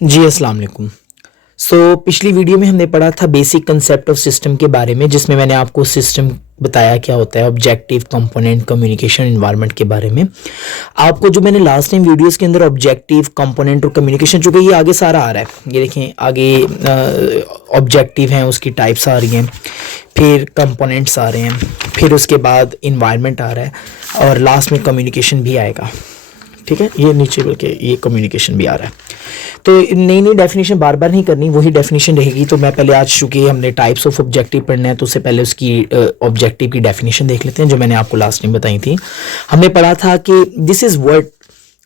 जी अस्सलाम वालेकुम। पिछली वीडियो में हमने पढ़ा था बेसिक कंसेप्ट ऑफ सिस्टम के बारे में, जिसमें मैंने आपको सिस्टम बताया क्या होता है, ऑब्जेक्टिव, कंपोनेंट, कम्युनिकेशन, एनवायरनमेंट के बारे में। आपको जो मैंने लास्ट टाइम वीडियोस के अंदर ऑब्जेक्टिव, कंपोनेंट और कम्युनिकेशन, जो कि ये आगे सारा आ रहा है, ये देखें आगे ऑब्जेक्टिव हैं उसकी टाइप्स आ रही हैं, फिर कंपोनेंट्स आ रहे हैं, फिर उसके बाद इन्वायरमेंट आ रहा है और लास्ट में कम्युनिकेशन भी आएगा। ठीक है, ये नीचे बल्कि ये कम्युनिकेशन भी आ रहा है। तो नई नई डेफिनेशन बार बार नहीं करनी, वही डेफिनेशन रहेगी। तो मैं पहले आज चूँकि हमने टाइप्स ऑफ ऑब्जेक्टिव पढ़ना है, तो उससे पहले उसकी ऑब्जेक्टिव की डेफिनेशन देख लेते हैं, जो मैंने आपको लास्ट टाइम बताई थी। हमने पढ़ा था कि this is what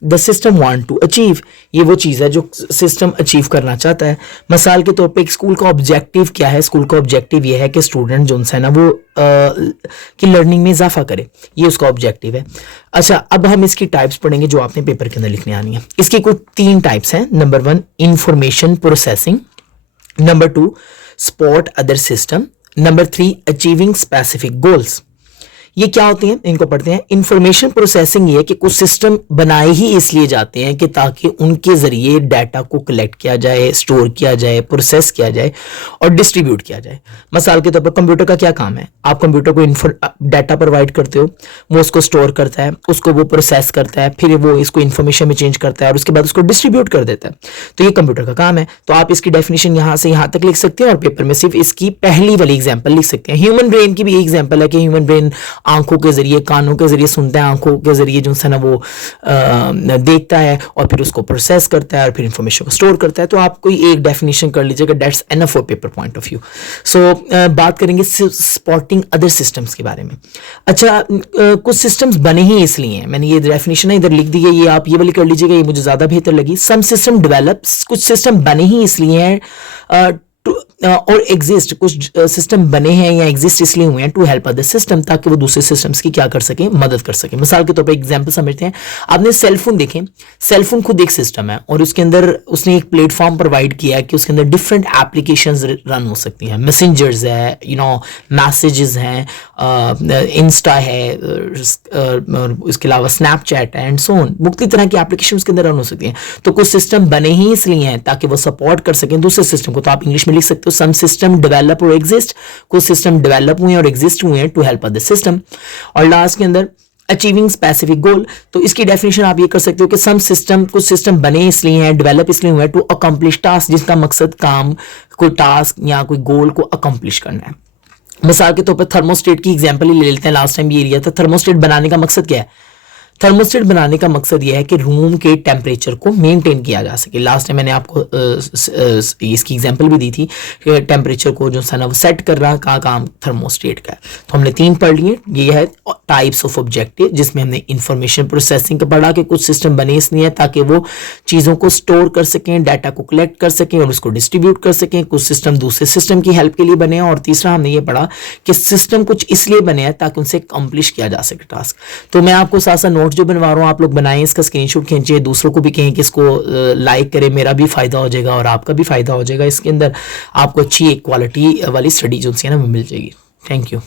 the system want to achieve, ये वो चीज़ है जो सिस्टम अचीव करना चाहता है। मिसाल के तौर पे एक स्कूल का ऑब्जेक्टिव क्या है? स्कूल का ऑब्जेक्टिव ये है कि स्टूडेंट जो है ना वो की लर्निंग में इजाफा करे, ये उसका ऑब्जेक्टिव है। अच्छा, अब हम इसकी टाइप्स पढ़ेंगे जो आपने पेपर के अंदर लिखने आनी है। इसकी कुछ 3 टाइप्स हैं। Number 1 information processing, number 2 support other system, number 3 achieving specific goals. ये क्या होते हैं, इनको पढ़ते हैं। इंफॉर्मेशन प्रोसेसिंग ये कि कुछ सिस्टम बनाए ही इसलिए जाते हैं कि ताकि उनके जरिए डाटा को कलेक्ट किया जाए, स्टोर किया जाए, प्रोसेस किया जाए और डिस्ट्रीब्यूट किया जाए। मिसाल के तौर पर कंप्यूटर का क्या काम है? आप कंप्यूटर को डाटा प्रोवाइड करते हो, वो उसको स्टोर करता है, उसको वो प्रोसेस करता है, फिर वो इसको इन्फॉर्मेशन में चेंज करता है और उसके बाद उसको डिस्ट्रीब्यूट कर देता है। तो ये कंप्यूटर का काम है। तो आप इसकी डेफिनेशन यहाँ से यहाँ तक लिख सकते हैं और पेपर में सिर्फ इसकी पहली वाली एग्जाम्पल लिख सकते हैं। ह्यूमन ब्रेन की भी एग्जाम्पल है कि ह्यूमन ब्रेन आंखों के जरिए, कानों के जरिए सुनता है, आंखों के जरिए जो है ना वो देखता है और फिर उसको प्रोसेस करता है और फिर इंफॉर्मेशन को स्टोर करता है। तो आप कोई एक डेफिनेशन कर लीजिएगा, that's enough for paper point of view. बात करेंगे सपोर्टिंग अदर सिस्टम्स के बारे में। अच्छा, कुछ सिस्टम्स बने ही इसलिए हैं, मैंने ये डेफिनेशन इधर लिख दी है, ये आप ये वाली कर लीजिएगा, ये मुझे ज्यादा बेहतर लगी। सम सिस्टम डेवलप्स, कुछ सिस्टम बने ही इसलिए हैं और एग्जिस्ट, कुछ सिस्टम बने हैं या एग्जिस्ट इसलिए हुए हैं टू हेल्प अदर सिस्टम, ताकि वो दूसरे सिस्टम्स की क्या कर सके, मदद कर सके। मिसाल के तौर पर एग्जांपल समझते हैं। आपने सेलफोन देखें, सेलफोन खुद एक सिस्टम है और उसके अंदर उसने एक प्लेटफॉर्म प्रोवाइड किया है कि उसके अंदर डिफरेंट एप्लीकेशंस रन हो सकती हैं। मैसेंजर्स है, मैसेजेस हैं, इंस्टा है, इसके अलावा स्नैपचैट है एंड सो ऑन। मुख्तलिफ तरह की एप्लीकेशन उसके अंदर रन हो सकती हैं। तो कुछ सिस्टम बने ही इसलिए हैं ताकि वो सपोर्ट कर सकें दूसरे सिस्टम को। तो आप इंग्लिश में लिख सकते हो सम सिस्टम डेवलप और एग्जिस्ट, कुछ सिस्टम डेवलप हुए और एग्जिस्ट हुए हैं टू हेल्प अदर सिस्टम। और लास्ट के अंदर अचीविंग स्पेसिफिक गोल, तो इसकी डेफिनेशन आप ये कर सकते हो कि सम सिस्टम, कुछ सिस्टम बने इसलिए हैं, डेवलप इसलिए हुए हैं टू अकम्प्लिश टास्क, जिसका मकसद काम, कोई टास्क या कोई गोल को अकम्प्लिश करना है। मिसाल के तौर पर थर्मोस्टेट की एग्जांपल ही ले लेते हैं। लास्ट टाइम ये एरिया था। थर्मोस्टेट बनाने का मकसद क्या है? थर्मोस्टेट बनाने का मकसद यह है कि रूम के टेम्परेचर को मेंटेन किया जा सके। लास्ट टाइम मैंने आपको इसकी एग्जांपल भी दी थी कि टेम्परेचर को जो है ना वो सेट कर रहा का काम थर्मोस्टेट का है। तो हमने 3 पढ़ लिए। ये है टाइप्स ऑफ ऑब्जेक्टिव, जिसमें हमने इंफॉर्मेशन प्रोसेसिंग का पढ़ा कि कुछ सिस्टम बने इसलिए है ताकि वो चीज़ों को स्टोर कर सकें, डाटा को कलेक्ट कर सकें और उसको डिस्ट्रीब्यूट कर सकें। कुछ सिस्टम दूसरे सिस्टम की हेल्प के लिए बने हैं। और तीसरा हमने ये पढ़ा कि सिस्टम कुछ इसलिए बने हैं ताकि उनसे अकम्प्लिश किया जा सके टास्क। तो मैं आपको साथ साथ जो बनवा रहा हूं, आप लोग बनाएं, इसका स्क्रीनशॉट खींचिए, दूसरों को भी कहें कि इसको लाइक करें, मेरा भी फायदा हो जाएगा और आपका भी फायदा हो जाएगा। इसके अंदर आपको अच्छी एक क्वालिटी वाली स्टडी जो है ना मिल जाएगी। Thank you.